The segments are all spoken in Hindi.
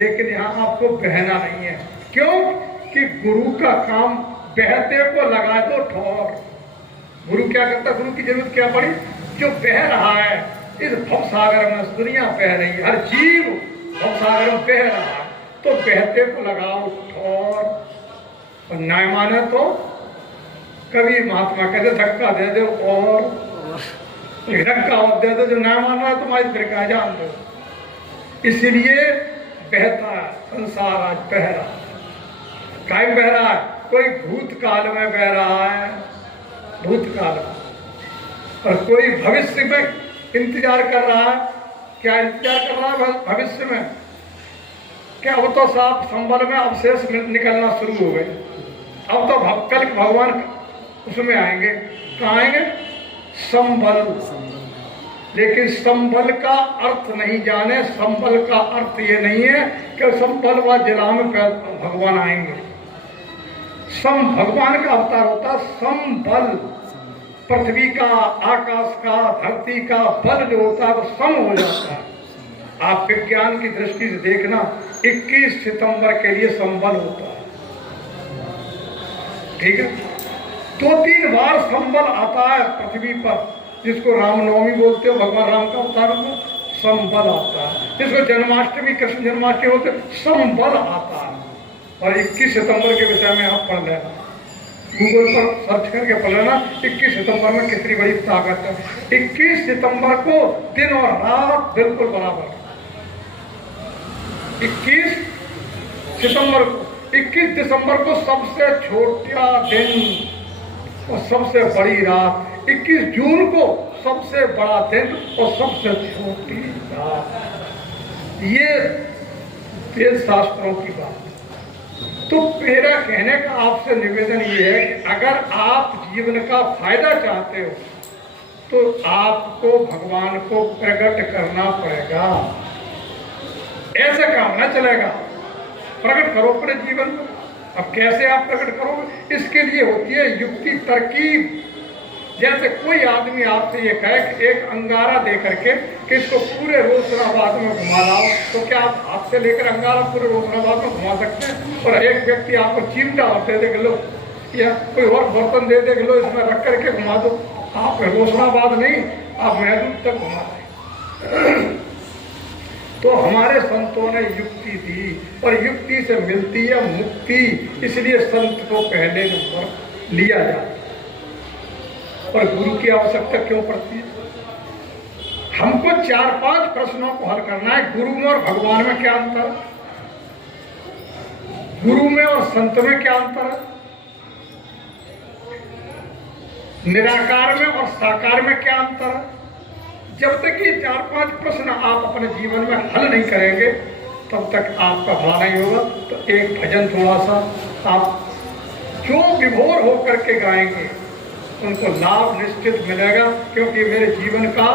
लेकिन यहाँ आपको बहना नहीं है। क्यों कि गुरु का काम बहते को लगा दो ठोर। गुरु क्या करता, गुरु की जरूरत क्या पड़ी? जो बह रहा है इस भवसागर में, दुनिया बह रही है, हर जीव भवसागर में बह रहा है, तो बहते को लगाओ ठोर। और न्याय माने तो कभी महात्मा कहते धक्का दे दो और धक्का और दे दो, जो न्याय मान रहा है तुम्हारी फिर कहा जान दो। इसलिए बहता है संसार, आज बह रहा है। काय बह रहा है? कोई भूतकाल में बह रहा है, भूतकाल में, और कोई भविष्य में इंतजार कर रहा है। क्या इंतजार कर रहा है भविष्य में? क्या अब तो साफ संबल में अवशेष निकलना शुरू हो गए। अब तो कल भगवान उसमें आएंगे। कहाँ आएंगे? संबल। लेकिन संबल का अर्थ नहीं जाने। संबल का अर्थ ये नहीं है कि संबल व जिला में भगवान आएंगे। भगवान का अवतार होता संबल। पृथ्वी का, आकाश का, धरती का बल जो होता है वो सम हो जाता है। आप विज्ञान की दृष्टि से देखना, 21 सितंबर के लिए संबल होता है, ठीक है। 2-3 बार संबल आता है पृथ्वी पर, जिसको रामनवमी बोलते हो, भगवान राम का अवतार में संबल आता है। जिसको जन्माष्टमी, कृष्ण जन्माष्टमी बोलते, संबल आता है। और 21 सितंबर के विषय में आप पढ़ लेना, गूगल पर सर्च करके पढ़ लेना 21 सितंबर में कितनी बड़ी ताकत है। 21 सितंबर को दिन और रात बिल्कुल बराबर। 21 सितंबर को, 21 दिसंबर को सबसे छोटा दिन और सबसे बड़ी रात, 21 जून को सबसे बड़ा दिन और सबसे छोटी रात। ये वेद शास्त्रों की बात। तो मेरा कहने का आपसे निवेदन ये है कि अगर आप जीवन का फायदा चाहते हो तो आपको भगवान को प्रकट करना पड़ेगा। ऐसे काम न चलेगा। प्रकट करो अपने जीवन में। अब कैसे आप प्रकट करोगे? इसके लिए होती है युक्ति, तरकीब। जैसे कोई आदमी आपसे ये कहे कि एक अंगारा दे करके कि इसको पूरे रोशनाबाद में घुमा लाओ, तो क्या आप हाथ से लेकर अंगारा पूरे रोशनाबाद में घुमा सकते हैं? और एक व्यक्ति आपको चिमटा और दे दे लो, या कोई और बर्तन दे दे लो, इसमें रख करके घुमा दो, आप रोशनाबाद नहीं, आप महदूद तक घुमा दें। तो हमारे संतों ने युक्ति दी, और युक्ति से मिलती है मुक्ति। इसलिए संत को पहले नंबर लिया जाता है। और गुरु की आवश्यकता क्यों पड़ती है? हमको 4-5 प्रश्नों को हल करना है। गुरु में और भगवान में क्या अंतर है? गुरु में और संत में क्या अंतर है? निराकार में और साकार में क्या अंतर है? जब तक ये 4-5 प्रश्न आप अपने जीवन में हल नहीं करेंगे तब तक आपका भला नहीं होगा। तो एक भजन थोड़ा सा आप जो विभोर होकर के गाएंगे उनको लाभ निश्चित मिलेगा, क्योंकि मेरे जीवन का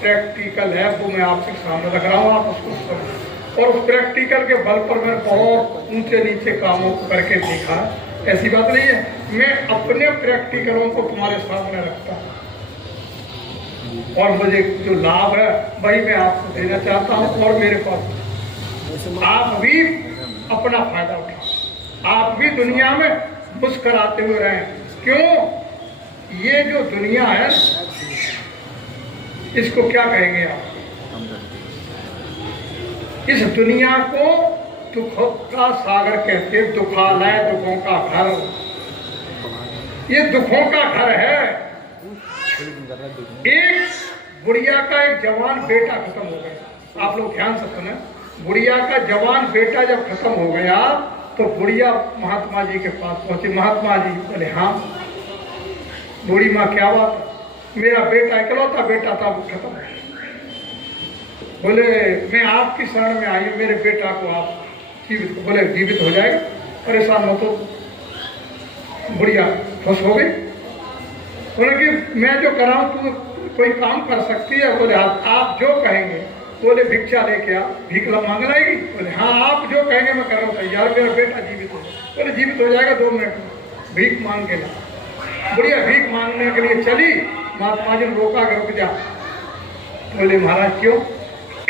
प्रैक्टिकल है, वो मैं आपके सामने रख रहा हूँ। आप उसको समझो। और उस प्रैक्टिकल के बल पर मैं बहुत ऊंचे नीचे कामों को करके देखा। ऐसी बात नहीं है, मैं अपने प्रैक्टिकलों को तुम्हारे सामने रखता हूँ, और मुझे जो लाभ है वही मैं आपको देना चाहता हूँ। और मेरे पास आप भी अपना फायदा उठाओ, आप भी दुनिया में मुस्कुराते हुए रहें। क्यों? ये जो दुनिया है इसको क्या कहेंगे आप? इस दुनिया को दुखों का सागर कहते हैं, दुखालय, दुखों का घर। ये दुखों का घर है। एक बुढ़िया का एक जवान बेटा खत्म हो गया। आप लोग ध्यान से सुने। बुढ़िया का जवान बेटा जब खत्म हो गया तो बुढ़िया महात्मा जी के पास पहुंची। महात्मा जी बोले, हाँ। बूढ़ी माँ, क्या बात? मेरा बेटा, इकलौता बेटा था, वो खत्म है। बोले, मैं आपकी शरण में आई हूँ, मेरे बेटा को आप जीवित। बोले, जीवित हो जाएगा, परेशान हो। तो बुढ़िया खुश हो गई। बोले कि मैं जो कराऊँ तू कोई काम कर सकती है? बोले, आप जो कहेंगे। बोले, भिक्षा लेके आ, भीख मांग लाएगी? बोले, हाँ, आप जो कहेंगे मैं कर रहा हूँ तैयार, मेरा बेटा जीवित हो जाएगा। बोले, जीवित हो जाएगा 2 मिनट में, भीख मांग के ला। बुढ़िया भीख मांगने के लिए चली। महात्मा जी ने रोका कि रुक जा। बोले, महाराज क्यों?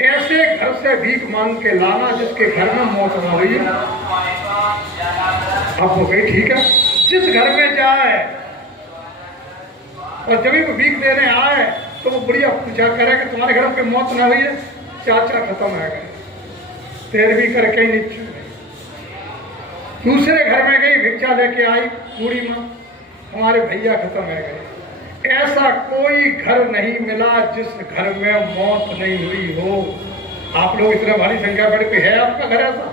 ऐसे घर से भीख मांग के लाना जिसके घर में मौत ना हुई। अब वो गई ठीक है, जिस घर में जाए और जब भी भीख देने आए तो वो बुढ़िया पूछा करे कि तुम्हारे घर में मौत ना हुई है? चाचा खत्म है गए, 13वीं करके ही नीचे। दूसरे घर में गई, भिक्षा लेके आई बूढ़ी माँ, हमारे भैया खत्म है गए। ऐसा कोई घर नहीं मिला जिस घर में मौत नहीं हुई हो। आप लोग इतने भारी संख्या बढ़ के है, आपका घर ऐसा,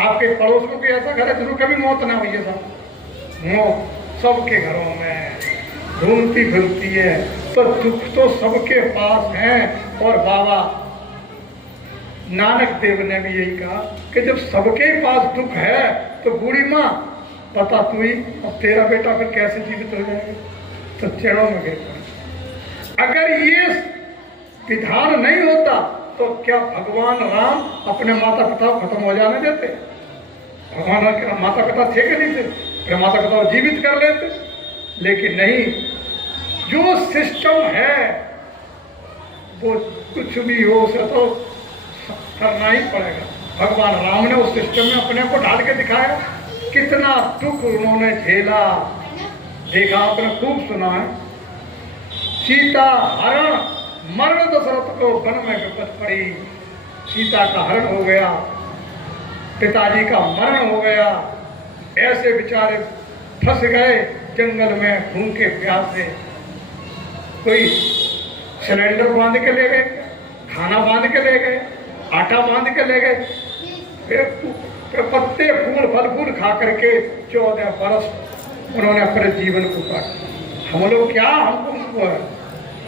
आपके पड़ोस में भी ऐसा घर है जिसको कभी मौत ना हुई है? सब मौत सबके घरों में घूमती फिरती है, पर दुख तो सबके पास है। और बाबा नानक देव ने भी यही कहा कि जब सबके पास दुख है तो बूढ़ी माँ पता तू ही, अब तेरा बेटा फिर कैसे जीवित हो जाएगा? तो चरणों में गिर पड़े। अगर ये विधान नहीं होता तो क्या भगवान राम अपने माता पिता को खत्म हो जाने देते? भगवान के माता पिता थे कि नहीं थे? फिर माता पिता को जीवित कर लेते, लेकिन नहीं। जो सिस्टम है वो कुछ भी हो उसे तो करना ही पड़ेगा। भगवान राम ने उस सिस्टम में अपने को ढाल के दिखाया, कितना दुख उन्होंने झेला, देखा आपने, खूब सुना है। सीता हरण मरण दशरथ को वन में विपद पड़ी, सीता का हरण हो गया, पिताजी का मरण हो गया, ऐसे बेचारे फंस गए जंगल में भूखे प्यासे। कोई सिलेंडर बांध के ले गए, खाना बांध के ले गए, आटा बांध के ले गए, फिर पत्ते फूल फल फूल खा करके 14 बरस उन्होंने अपने जीवन को काटा। हम लोग क्या, हमको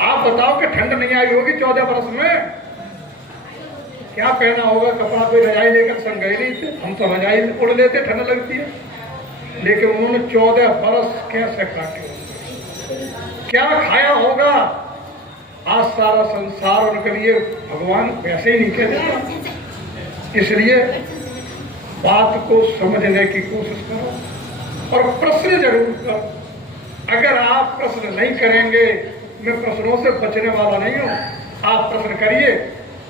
आप बताओ कि ठंड नहीं आई होगी 14 बरस में? क्या पहना होगा कपड़ा? कोई रजाई लेकर संग गए नहीं थे, हम तो रजाई उड़ लेते, ठंड लगती है। लेकिन उन्होंने 14 बरस कैसे काटे, क्या खाया होगा? आज सारा संसार उनके लिए भगवान वैसे ही नहीं कहते। इसलिए बात को समझने की कोशिश करो और प्रश्न जरूर करो। अगर आप प्रश्न नहीं करेंगे, मैं प्रश्नों से बचने वाला नहीं हूँ, आप प्रश्न करिए,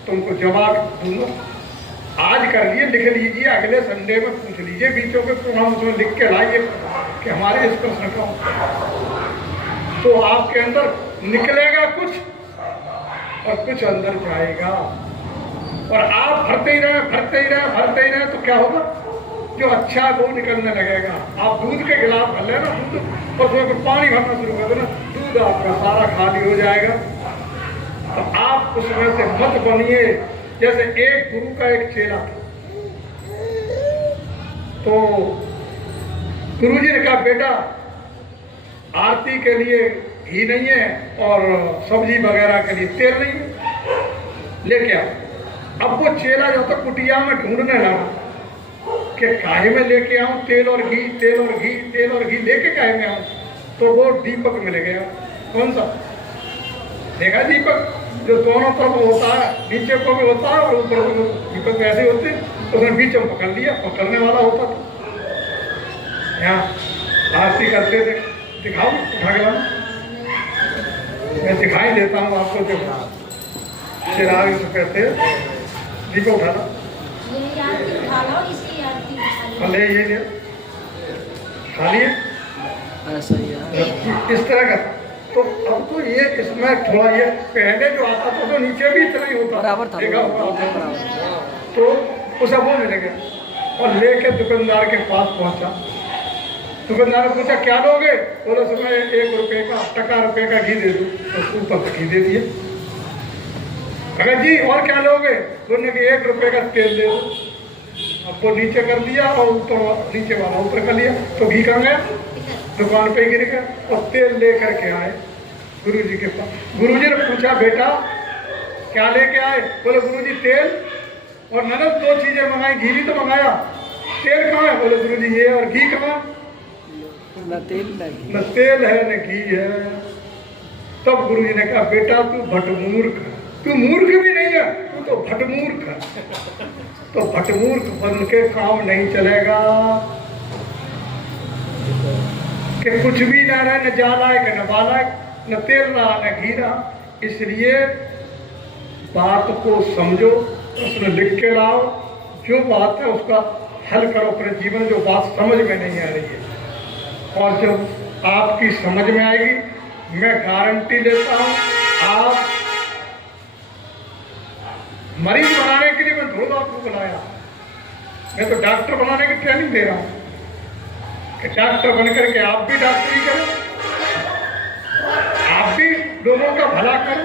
तुमको जवाब दूंगा। आज कर लिए, लिख लीजिए, अगले संडे में पूछ लीजिए, बीचों के प्रोग्राम उसमें लिख के लाइए कि हमारे इस प्रश्न का, तो आपके अंदर निकलेगा कुछ और कुछ अंदर जाएगा। और आप भरते ही रहे तो क्या होगा? जो अच्छा है वो निकलने लगेगा। आप दूध के गिलास भर लेना, दूध और उसमें पानी भरना शुरू कर देना, दूध आपका सारा खाली हो जाएगा। तो आप उसमें से मत बनिए। जैसे एक गुरु का एक चेला था, तो गुरुजी ने कहा, बेटा आरती के लिए घी नहीं है और सब्जी वगैरह के लिए तेल नहीं है, लेके आओ। अब वो चेला जब तक कुटिया में ढूंढने लगा कि काहे में लेके आऊं तेल और घी, तेल और घी, तेल और घी लेके काहे में आऊं, तो वो दीपक मिल गया। कौन सा? देखा दीपक जो दोनों तरफ होता है, नीचे को भी होता है और ऊपर को दीपक ऐसे होते, तो उसने बीच में पकड़ लिया, पकड़ने वाला होता था। यहाँ आरती करते थे, दिखाओ उठा के लाओ, मैं दिखाई देता हूँ आपको। देखो चिराग से कहते दीपक उठाना, भले ये लिया खा लिए इस तरह का। तो अब तो ये इसमें थोड़ा ये पहले जो आता था तो नीचे भी इतना ही होता बराबर था, देखा होगा। तो उसे वो मिल गया और लेके दुकानदार के पास पहुंचा। दुकानदार ने पूछा क्या लोगे? बोले उसमें 1 रुपये का टका रुपये का घी दे दो, तो ऊपर घी दे दिए। अगर जी और क्या लोगे? बोलने के 1 रुपये का तेल दे दो। आपको नीचे कर दिया और ऊपर नीचे वाला ऊपर कर लिया, तो घी कहाँ गया? दुकान पे गिर गया। और तेल लेकर के आए गुरुजी के पास। गुरुजी ने पूछा बेटा क्या लेके आए? बोले गुरुजी तेल और ननद 2 चीजें मंगाई, घी भी तो मंगाया, तेल कहाँ है? बोले गुरुजी ये, और घी कहाँ? न तेल है न घी है। तब गुरुजी ने कहा बेटा तू भटमूर्ख, तू मूर्ख भी नहीं है, तू तो भटमूर्ख है। तो भटमूर्ख बन के काम नहीं चलेगा कि कुछ भी ना रहे, न जाला है न बाला, न तेल रहा न घी रहा। इसलिए बात को समझो, प्रश्न लिख के लाओ, जो बात है उसका हल करो अपने जीवन, जो बात समझ में नहीं आ रही है। और जब आपकी समझ में आएगी, मैं गारंटी लेता हूँ, आप मरीज बनाने के लिए मैं थोड़ा आपको बुलाया, मैं तो डॉक्टर बनाने की ट्रेनिंग दे रहा हूँ कि डॉक्टर बनकर के आप भी डॉक्टरी करो, आप भी लोगों का भला करो।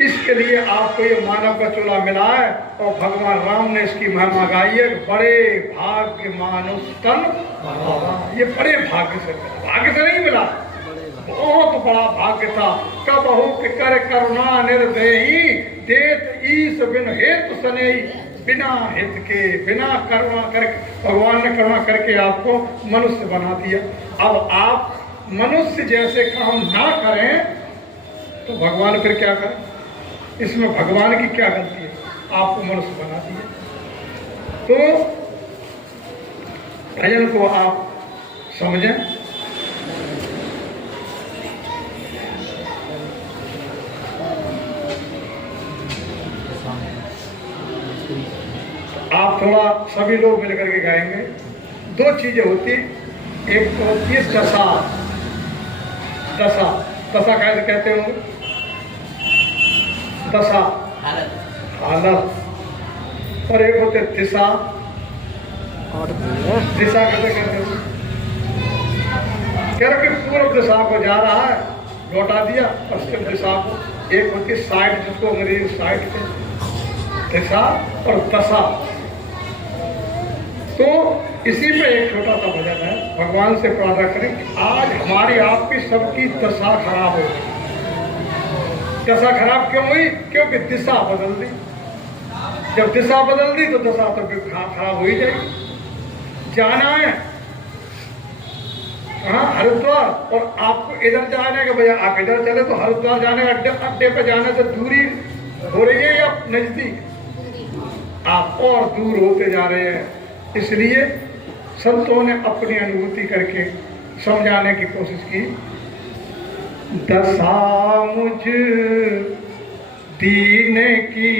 इसके लिए आपको ये मानव का चूल्हा मिला है और भगवान राम ने इसकी महिमा गाई है, बड़े भाग्य मानुष तन पावा। ये बड़े भाग्य से मिला, भाग्य से नहीं मिला, बहुत बड़ा भाग्य था। कबहु के कर करुणा निर्दयी, देत ईस बिन हेतु सनेही। बिना हित के, बिना करुणा करके भगवान ने करुणा करके आपको मनुष्य बना दिया। अब आप मनुष्य जैसे काम ना करें तो भगवान फिर क्या करें? इसमें भगवान की क्या गलती है? आपको मनुष्य बना दिया। तो भजन को आप समझें। आप थोड़ा सभी लोग मिलकर के गाएंगे। दो चीजें होती, एक तो होती है दशा। दशा, दशा कैसे कहते होंगे? दशा हालत। और एक होते दिशा। दिशा कैसे कहते हो? कह रहे कि पूर्व दिशा को जा रहा है, लौटा दिया पश्चिम दिशा को। एक होती साइड, जिसको अंग्रेजी साइड के दिशा और दशा। तो इसी पे एक छोटा सा भजन है। भगवान से प्रार्थना करें कि आज हमारी आपकी सबकी दशा खराब हो गई। दशा खराब क्यों हुई? क्योंकि दिशा बदल दी। जब दिशा बदल दी तो दशा तो खराब हो ही जाएगी। जाना है हरिद्वार, और आपको इधर जाने के बजाय आप इधर चले तो हरिद्वार जाने अड्डे पे जाने से दूरी हो रही है या नजदीक? आप और दूर होते जा रहे हैं। इसलिए संतों ने अपनी अनुभूति करके समझाने की कोशिश की। दशा मुझ दीन की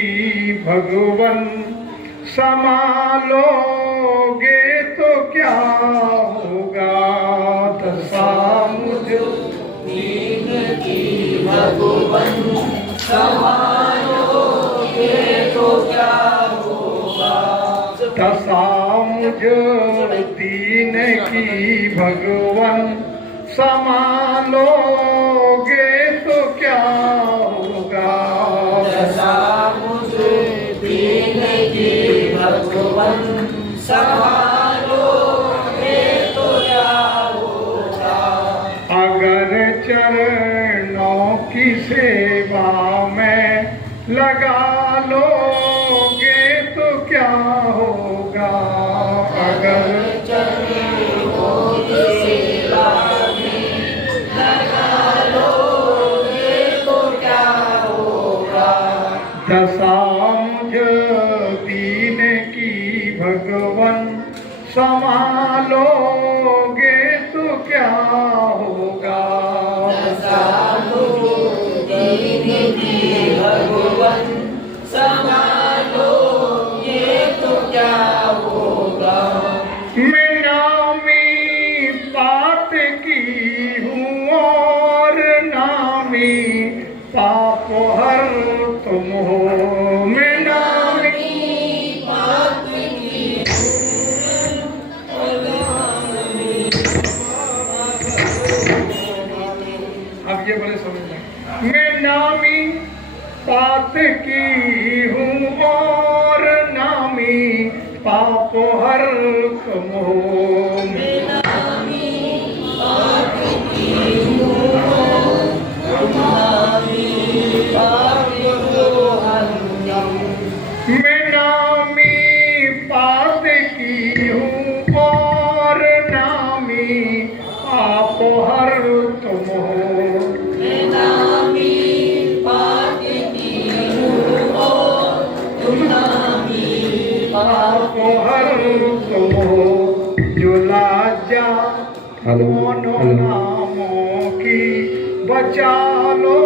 भगवन, संभालोगे तो क्या होगा? दशा मुझ दीन की भगवन, संभालोगे तो क्या होगा? दशा मुझ दीन की भगवन, संभालोगे तो क्या होगा? दशा मुझ दीन की भगवन, संभालोगे तो क्या होगा? अगर चरणों की सेवा में लगा लोगे तो क्या होगा? अगर चरणों की सेवा में लगा लोगे तो क्या होगा? दशा मुझ दीन की भगवन, संभालोगे तो क्या होगा? दशा मुझ दीन की भगवन, संभालोगे तो क्या होगा? मैं नामी पाप की हूँ और नामी पाप हर तुम हो। मैं नामी पाप की अब ये बड़े समझ में। मैं नामी पाप की हूँ और नामी पाप हर तुम हो। मैं नामी पाप की हूँ और नामी पाप हर तुम हो। पाप हर तुम हो। जो लाजा मोनो नामों की बचा लो